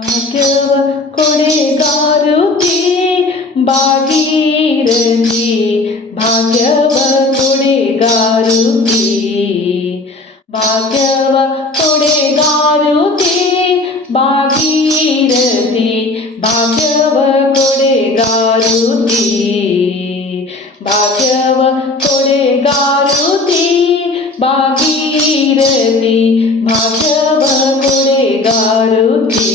ಭಾಗ್ಯವ ಕೊಡೆಗಾರುತಿ ಭಾಗೀರಥಿ ಭಾಗ್ಯವ ಕೊಡೆಗಾರುತಿ ಭಾಗ್ಯವ ಕೊಡೆಗಾರುತಿ ಭಾಗೀರಥಿ ಭಾಗ್ಯವ ಕೊಡೆಗಾರುತಿ ಭಾಗ್ಯವ ಕೊಡೆಗಾರುತಿ ಭಾಗೀರಥಿ ಭಾಗ್ಯವ ಕೊಡೆಗಾರುತಿ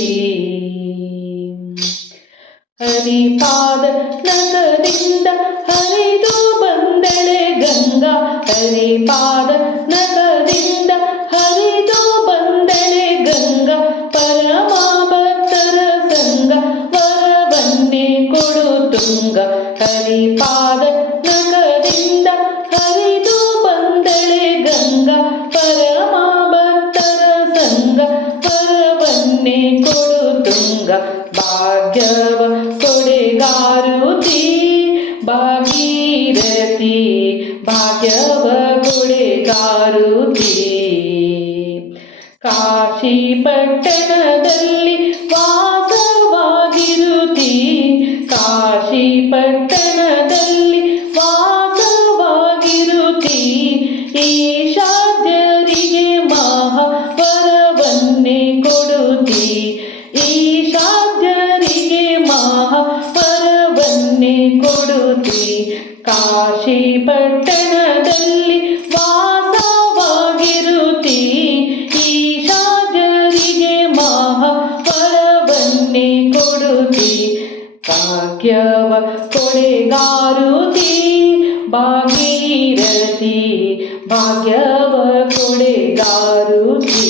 ಹರಿಪಾದ ನಗದಿಂದ ಹರಿದು ಬಂದಳೆ ಗಂಗಾ ಹರಿಪಾದ ನಗದಿಂದ ಹರಿದು ಬಂದಳೆ ಗಂಗಾ ಪರಮ ಭಕ್ತರ ಸಂಗ ವರವನ್ನೇ ಕೊಡು ತುಂಗ ಹರಿಪಾದ ನಗದಿಂದ ಹರಿದು ಬಂದಳೆ ಗಂಗಾ ಪರಮ ಭಕ್ತರ ಸಂಗ ವರವನ್ನೇ ಕೊಡು ತುಂಗ ಭಾಗ್ಯವ ಕೊಡೆಗಾರುತಿ ಭಾಗೀರಥಿ ಭಾಗ್ಯವ ಕೊಡೆಗಾರುತಿ ಕಾಶಿ ಪಟ್ಟಣದಲ್ಲಿ ವಾಸವಾಗಿರುತ್ತಿ ಕಾಶಿ ಪಟ್ಟಣದಲ್ಲಿ ವಾಸವಾಗಿರುತ್ತಿ ಈಶಾದ್ಯರಿಗೆ ಮಹಾವರವನ್ನೇ ಕೊಡುತ್ತಿ ಈಶಾದ್ಯರಿಗೆ ಮಹಾವರವನ್ನೇ ಕೊಡುತ್ತಿ ಕಾಶಿ ಪಟ್ಟಣದಲ್ಲಿ ವಾಸವಾಗಿರುತ್ತಿ ಈಶಾದ್ಯರಿಗೆ ಮಹಾವರವನ್ನೇ ಕೊಡುತ್ತಿ ಭಾಗ್ಯವ ಕೊಡೆಗಾರುತಿ ಭಾಗೀರಥಿ ಭಾಗ್ಯವ ಕೊಡೆಗಾರುತಿ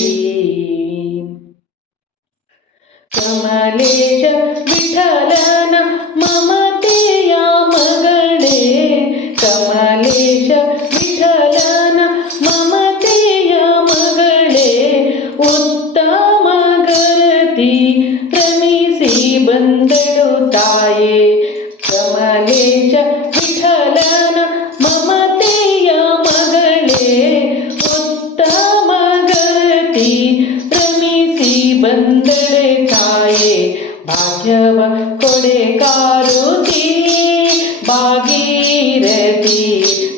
ಕಮಲೇಶ ವಿಠಲನ ಮಮತೆಯ ಮಗಳೇ ಕಮಲೇಶ ವಿಠಲನ ಮಮತೆಯ ಮಗಳೇ ಉತ್ತಮ ಗರತಿ ರಮಿಸಿ ಬಂದಳು ತಾಯೇ ಕಮಲೇಶ ವಿಠಲನ ಮಮತೆಯ ಮಗಳೇ ಉತ್ತಮ ಗರತಿ ರಮಿಸಿ ಬಂದಳೆ ತಾಯೇ ಭಾಗ್ಯವ ಕೊಡೆಗಾರುತಿ ಭಾಗೀರಥಿ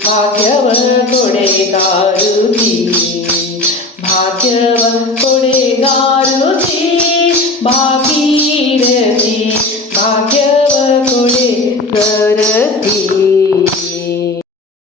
ಭಾಗ್ಯವ ಕೊಡೆಗಾರುತಿ